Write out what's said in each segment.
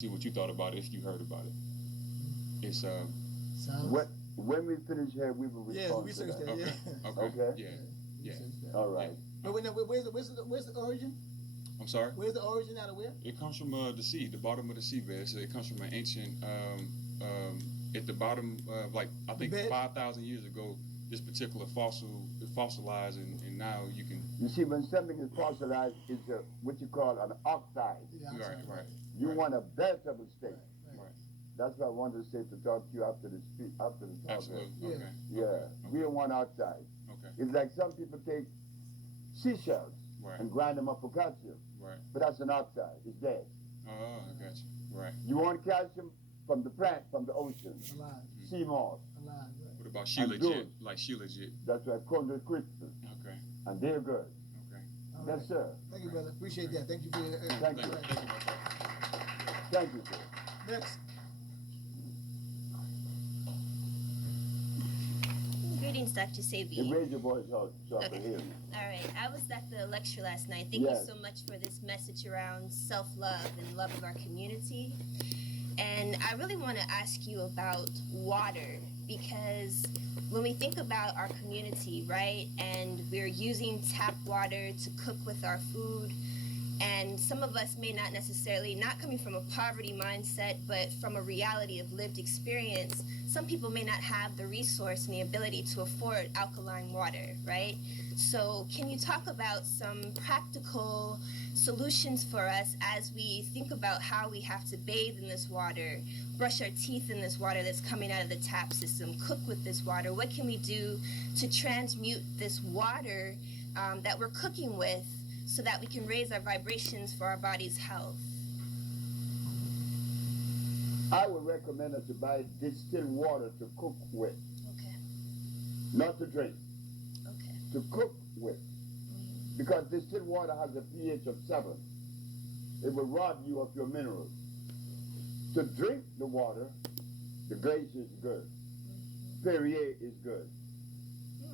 see what you thought about it if you heard about it. It's Sounds. When we finish here, we will Yeah, respond research to that. that. Yeah. okay. Okay. Yeah. Yeah. Research that. All right. But where's the origin? I'm sorry. Where's the origin out of where? It comes from the sea, the bottom of the seabed. So it comes from an ancient, at the bottom, like I think Bed? 5,000 years ago, this particular fossil it fossilized, and now you can. You see, when something is fossilized, it's what you call an oxide. Yeah, Right. You Right. want a veritable state. Right. That's what I wanted to say to talk to you after the talk. Absolutely. Yeah. Okay. Yeah, Okay. we don't want oxide. Okay. It's like some people take seashells Right. and grind them up for calcium, Right. but that's an oxide. It's dead. Oh, I got you. Right. You want calcium from the plant, from the ocean, Alive. sea moss. Alive. Right. What about And Shilajit? good. Like Shilajit. That's what chondrous crystals, Okay. and they're good. Okay. All Yes, right. sir. Thank you, brother. Appreciate that. Thank you for your. Thank you. Thank you, my brother. Thank you, sir. Next. Greetings, Dr. You Sabi. raise your voice out so I can Okay. hear you. All right, I was at the lecture last night. Thank Yes. you so much for this message around self-love and love of our community. And I really want to ask you about water, because when we think about our community, right, and we're using tap water to cook with our food, and some of us may not necessarily, not coming from a poverty mindset, but from a reality of lived experience, some people may not have the resource and the ability to afford alkaline water, right? So can you talk about some practical solutions for us as we think about how we have to bathe in this water, brush our teeth in this water that's coming out of the tap system, cook with this water? What can we do to transmute this water that we're cooking with so that we can raise our vibrations for our body's health? I would recommend us to buy distilled water to cook with, Okay, not to drink, okay. to cook with. Because distilled water has a pH of 7. It will rob you of your minerals. To drink the water, the glacier is good. Perrier is good.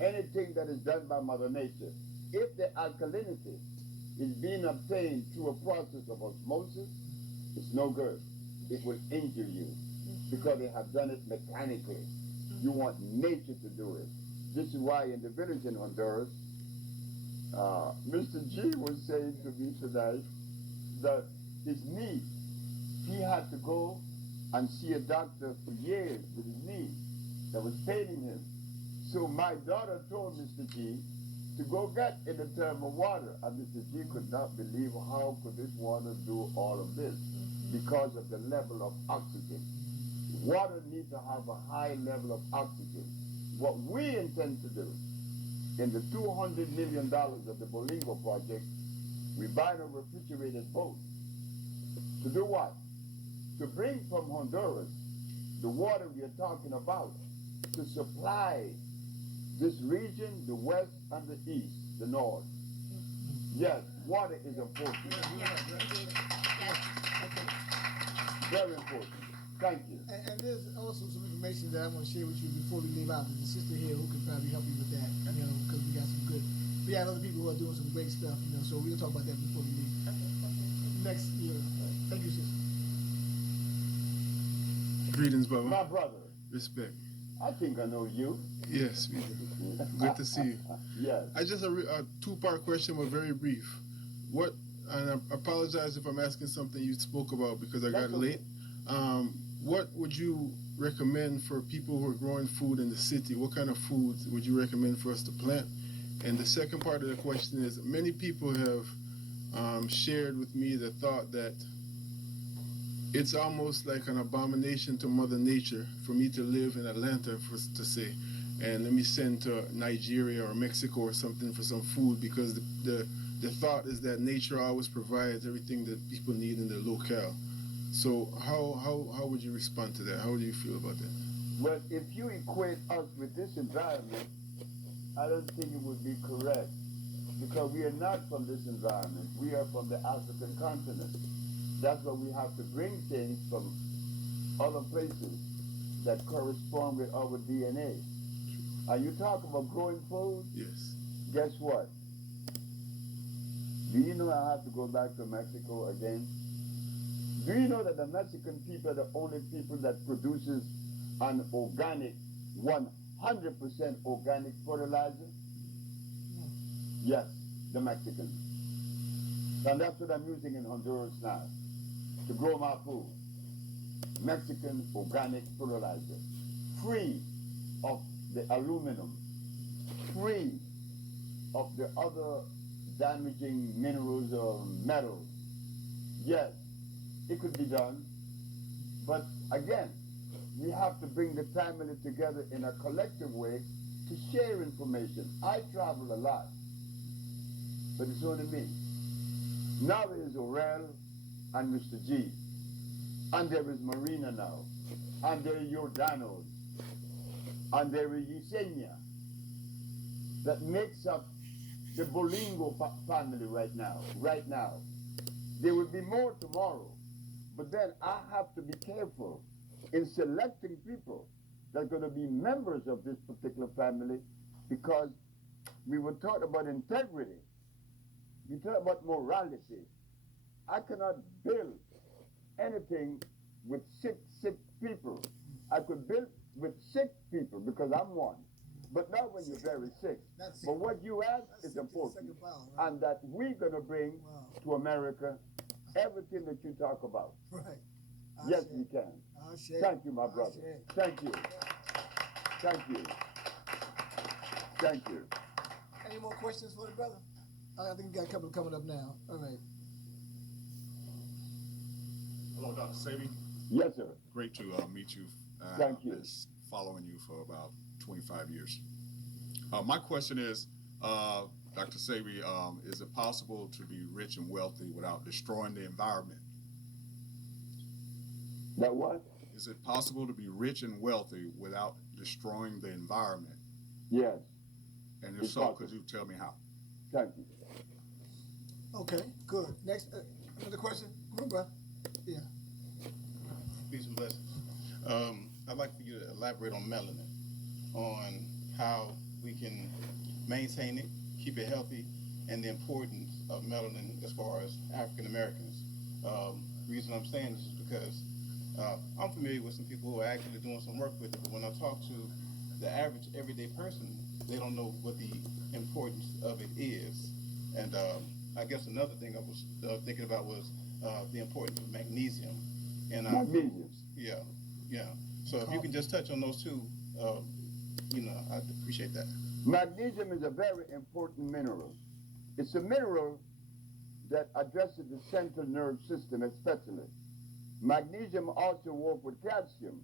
Anything that is done by Mother Nature, if the alkalinity is being obtained through a process of osmosis, it's no good. It will injure you because they have done it mechanically. You want nature to do it. This is why in the village in Honduras, Mr. G was saying to me tonight that his knee, he had to go and see a doctor for years with his knee that was paining him. So my daughter told Mr. G to go get in a thermal water, and Mr. G could not believe how could this water do all of this because of the level of oxygen. Water needs to have a high level of oxygen. What we intend to do in the $200 million of the Bolingo project, we buy a refrigerated boat. To do what? To bring from Honduras the water we are talking about, to supply this region, the west and the east, the north. Yes, water is important. Yeah, indeed. Yes. Very important. Thank you. And there's also some information that I want to share with you before we leave out. There's a sister here who can probably help you with that, because we got some good. We have other people who are doing some great stuff, so we'll talk about that before we leave. Next year. Thank you, sister. Greetings, Baba. My brother, Respect. I think I know you. Yes, we do. Good to see you. Yes. I just a two-part question, but very brief. What? And I apologize if I'm asking something you spoke about because I got That's okay. late. What would you recommend for people who are growing food in the city? What kind of foods would you recommend for us to plant? And the second part of the question is, many people have shared with me the thought that it's almost like an abomination to Mother Nature for me to live in Atlanta, to say, and let me send to Nigeria or Mexico or something for some food, because the thought is that nature always provides everything that people need in their locale. So how would you respond to that? How do you feel about that? Well, if you equate us with this environment, I don't think it would be correct, because we are not from this environment. We are from the African continent. That's why we have to bring things from other places that correspond with our DNA. And you talk about growing food, Yes. guess what? Do you know I have to go back to Mexico again? Do you know that the Mexican people are the only people that produces an organic, 100% organic fertilizer? Yes, the Mexicans. And that's what I'm using in Honduras now to grow my food. Mexican organic fertilizer, free of the aluminum, free of the other damaging minerals or metals. Yes, it could be done, but again, we have to bring the family together in a collective way to share information. I travel a lot, but it's only me. Now there is Orel and Mr. G, and there is Marina now, and there is Jordanos, and there is Yesenia, that makes up the Bolingo family right now. There will be more tomorrow, but then I have to be careful in selecting people that are going to be members of this particular family, because we were taught about integrity. We talk about morality. I cannot build anything with sick people. I could build with sick people because I'm one. But not when you're very sick. But what you ask is important. And that we're going to bring to America everything that you talk about. Right. Yes, we can. Thank you, my brother. Thank you. Thank you. Thank you. Any more questions for the brother? I think we got a couple coming up now. All right. Hello, Dr. Sabi. Yes, sir. Great to meet you. Thank you. Been following you for about 25 years. My question is, Dr. Sabi, is it possible to be rich and wealthy without destroying the environment? That what? Is it possible to be rich and wealthy without destroying the environment? Yes. And if It's so, possible. could you tell me how? Thank you. Okay, good. Next, another question? Come on, bro. Yeah. Peace and blessings. I'd like for you to elaborate on melanin, on how we can maintain it, keep it healthy, and the importance of melanin as far as African Americans. Reason I'm saying this is because I'm familiar with some people who are actually doing some work with it, but when I talk to the average everyday person, they don't know what the importance of it is. And I guess another thing I was thinking about was the importance of magnesium in our Magnesium. foods. Yeah. So if you can just touch on those two, I'd appreciate that. Magnesium is a very important mineral. It's a mineral that addresses the central nerve system especially. Magnesium also works with calcium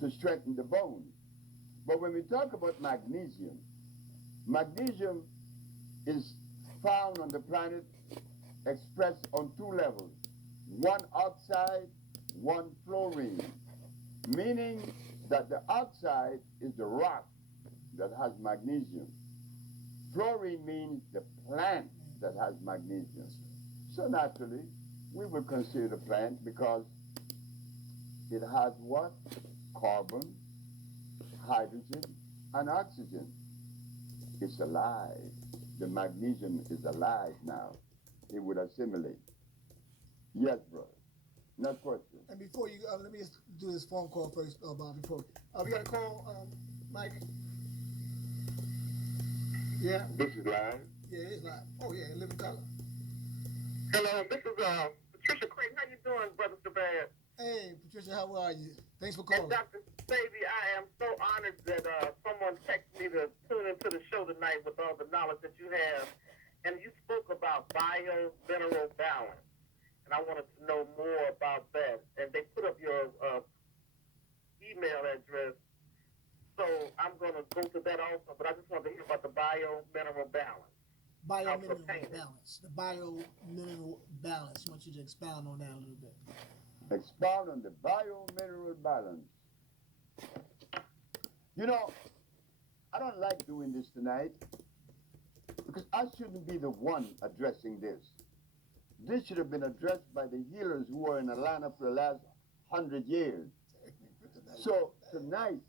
to strengthen the bone. But when we talk about magnesium, magnesium is found on the planet expressed on two levels, one oxide, one fluorine, meaning that the oxide is the rock that has magnesium. Fluorine means the plant that has magnesium. So naturally, we will consider the plant because it has what? Carbon, hydrogen, and oxygen. It's alive. The magnesium is alive now. It would assimilate. Yes, brother. Next question. And before you, let me just do this phone call first, Bob, before. We got a call, Mike? Yeah? This is live. Yeah, it is live. Oh, yeah, living color. Hello, this is Patricia Creighton. How you doing, Brother Shabazz? Hey, Patricia, how are you? Thanks for And calling. Dr. Sabi, I am so honored that someone texted me to tune into the show tonight with all the knowledge that you have. And you spoke about bio-mineral balance. And I wanted to know more about that. And they put up your email address. So I'm going to go to that also. But I just wanted to hear about the bio-mineral balance. Bio-mineral balance. The bio-mineral balance. I want you to expound on that a little bit. Expound on the bio-mineral balance. You know, I don't like doing this tonight because I shouldn't be the one addressing this. This should have been addressed by the healers who were in Atlanta for the last 100 years. So tonight,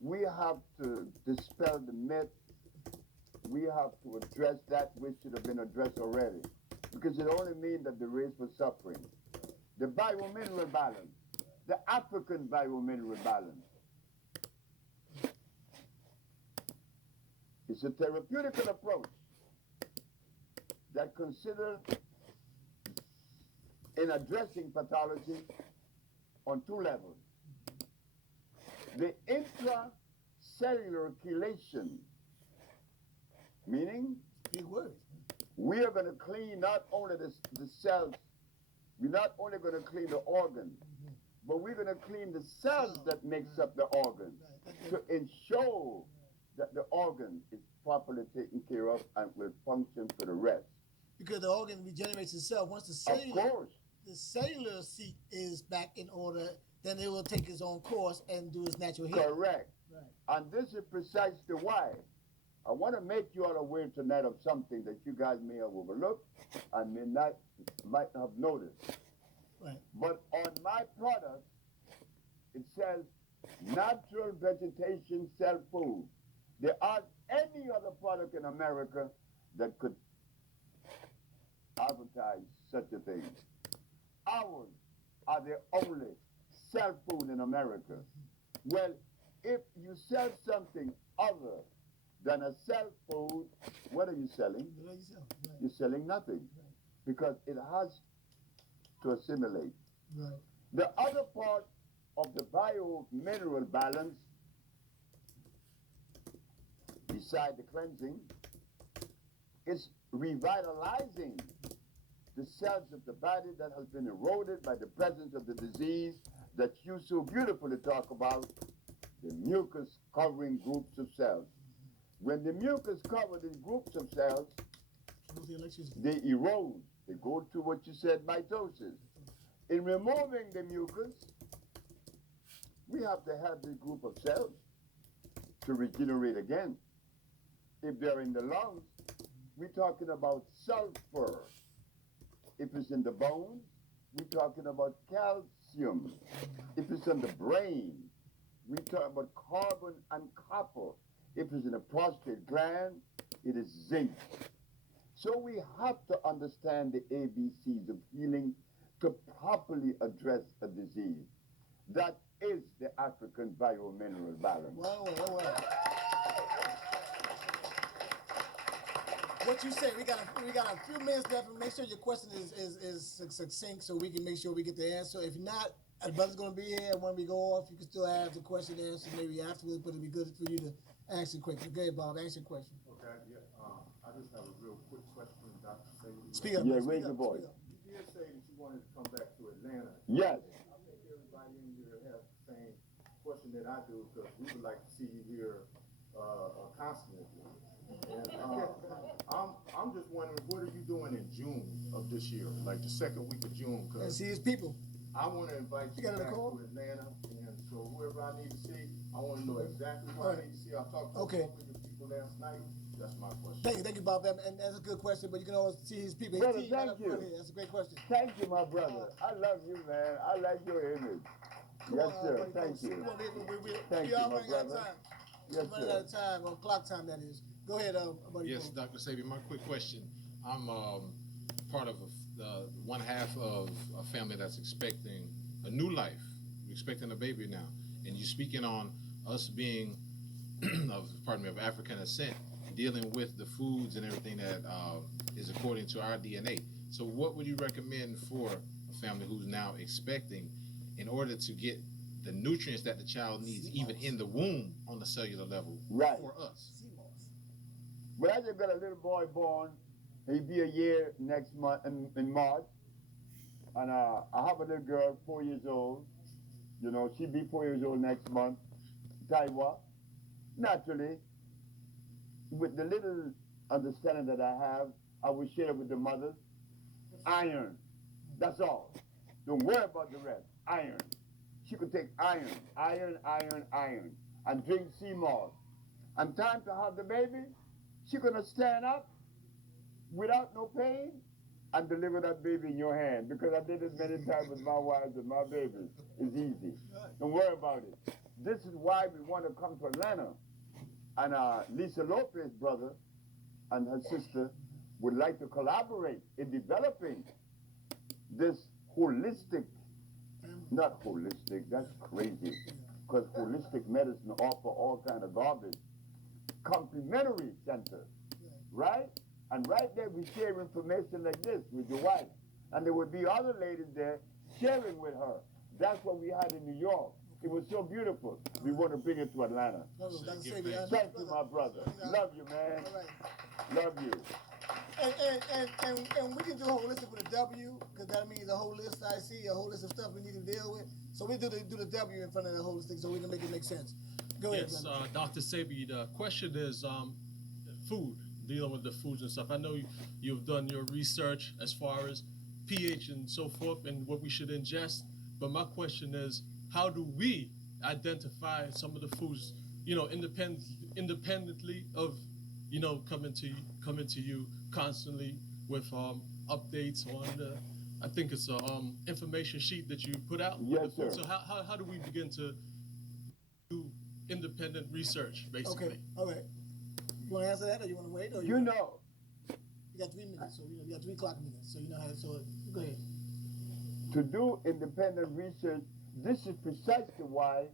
we have to dispel the myth. We have to address that which should have been addressed already. because it only means that the race was suffering. The biomineral balance, the African biomineral balance. It's a therapeutical approach that considers in addressing pathology on two levels. The intracellular chelation, meaning Big word. we are going to clean not only the cells, we're not only going to clean the organ, but we're going to clean the cells that makes up the organ to ensure that the organ is properly taken care of and will function for the rest. Because the organ regenerates itself. Once the Of course. cellular seat is back in order, then it will take its own course and do its natural healing. Correct. Right. And this is precisely why I want to make you all aware tonight of something that you guys may have overlooked and might have noticed. Right. But on my product, it says natural vegetation cell food. There aren't any other product in America that could advertise such a thing. Ours are the only cell food in America. Well, if you sell something other than a cell food, what are you selling? Right. You're selling nothing because it has to assimilate. Right. The other part of the bio-mineral balance, beside the cleansing, is revitalizing the cells of the body that has been eroded by the presence of the disease that you so beautifully talk about, the mucus covering groups of cells. When the mucus covers these groups of cells, With the electricity. they erode. They go to what you said, mitosis. In removing the mucus, we have to have this group of cells to regenerate again. If they're in the lungs, we're talking about sulfur. If it's in the bones, we're talking about calcium. If it's in the brain, we talk about carbon and copper. If it's in the prostate gland, it is zinc. So we have to understand the ABCs of healing to properly address a disease. That is the African biomineral balance. Well. What you say? We got a few minutes left. Make sure your question is succinct so we can make sure we get the answer. If not, the brother's gonna be here. When we go off, you can still have the question answered maybe afterwards, but it'd be good for you to ask the question. Go ahead, Bob. Ask your question. Okay, yeah, I just have a real quick question, Dr. Sadie. Speak up. Yeah, speak raise up, your voice. speak up. You did say that you wanted to come back to Atlanta. Yes. I think everybody in here has the same question that I do, because we would like to see you here, constantly. And, I'm just wondering, what are you doing in June of this year, like the second week of June? And Because see his people. I want to invite You you got a back call? to Atlanta, and so whoever I need to see, I want to know exactly who I need to see. I talked to Okay. a couple of your people last night. That's my question. Thank you, Bob. And that's a good question, but you can always see his people. Brother, His team right thank up front you. here. That's a great question. Thank you, my brother. I love you, man. I like your image. Come Yes, on, sir. buddy, Thank folks. you. We Thank you, all my running out of brother. time. Yes, Running out sir. of time, on clock time that is. Go ahead, buddy. Yes, folks. Dr. Sabi, my quick question. I'm part of one half of a family that's expecting a new life. We're expecting a baby now. And you're speaking on us being of African descent, dealing with the foods and everything that is according to our DNA. So what would you recommend for a family who's now expecting in order to get the nutrients that the child needs even in the womb on the cellular level Right. for us? Well, I just got a little boy born. He'll be a year next month in March. And I have a little girl, 4 years old. You know, she'll be 4 years old next month. Taiwa. Naturally, with the little understanding that I have, I will share with the mothers. Iron. That's all. Don't worry about the rest. Iron. She could take iron, and drink sea moss. And time to have the baby, she gonna stand up without no pain and deliver that baby in your hand. Because I did it many times with my wives and my babies. It's easy. Don't worry about it. This is why we want to come to Atlanta. And Lisa Lopez's brother and her sister would like to collaborate in developing this holistic, not holistic, that's crazy, because holistic medicine offer all kind of garbage, complementary center, right? And right there we share information like this with your wife. And there would be other ladies there sharing with her. That's what we had in New York. It was so beautiful. We want to bring it to Atlanta. Thank you, my brother. Love you, man. Love you. And we can do holistic with a W, because that means a whole list. I see a whole list of stuff we need to deal with. So we do the W in front of the holistic so we can make it make sense. Go ahead. Yes, Dr. Sebi, the question is food, dealing with the foods and stuff. I know you've done your research as far as pH and so forth and what we should ingest. But my question is, how do we identify some of the foods, independently of, coming to you constantly with updates on the, I think it's a information sheet that you put out. Yes, sir. So how do we begin to do independent research, basically? Okay, all right. You want to answer that, or you want to wait? Or You know, you got 3 minutes, so you got 3 clock minutes, so you know how to. So go ahead. to do independent research, this is precisely why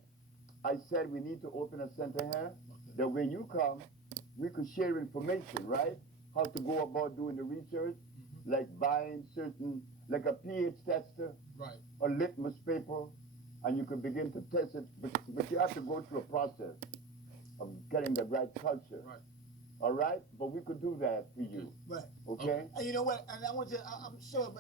I said we need to open a center here, that when you come, we could share information, right? How to go about doing the research, like buying certain, like a pH tester, Right. a litmus paper, and you can begin to test it, but you have to go through a process of getting the right culture. Right. All right? But we could do that for you. Right. Okay? And you know what? And I want you. I'm sure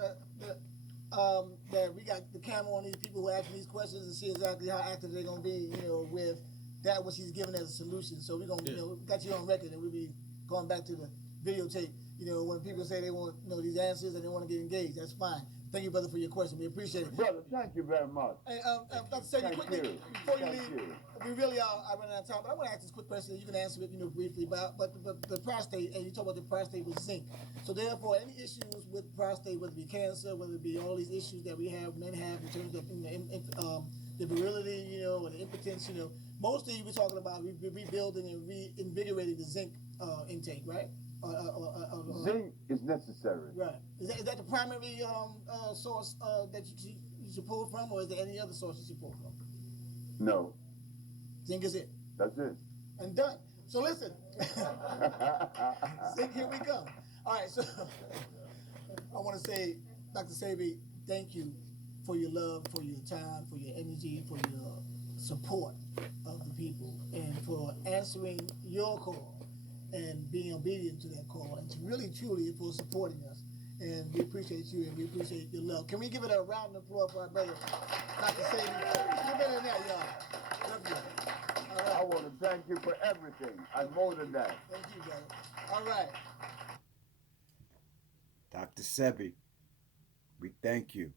that we got the camera on these people who are asking these questions and see exactly how active they're gonna be. With that what she's giving as a solution. So we're gonna, got you on record, and we'll be going back to the videotape. When people say they want these answers and they want to get engaged, that's fine. Thank you, brother, for your question. We appreciate it. Brother, thank you very much. And Dr. Sebi, quickly, before you Thank leave, you. we really are running out of time, but I want to ask this quick question. You can answer it, briefly. But the prostate, and you talk about the prostate with zinc. So therefore, any issues with prostate, whether it be cancer, whether it be all these issues that we have, men have in terms of the virility, or the impotence, mostly we're talking about rebuilding and reinvigorating the zinc intake, right? Zinc is necessary. Right. Is that the primary source that you should pull from, or is there any other source you should pull from? No. Zinc is it. That's it. And done. So listen. Zinc, here we come. All right, so I want to say, Dr. Sebi, thank you for your love, for your time, for your energy, for your support of the people, and for answering your call and being obedient to that call, and really, truly, for supporting us. And we appreciate you, and we appreciate your love. Can we give it a round of applause for our brother, Dr. Sebi? Give better than that, y'all. Love you. All right. I want to thank you for everything, and more than that. Thank you, brother. All right. Dr. Sebi, we thank you.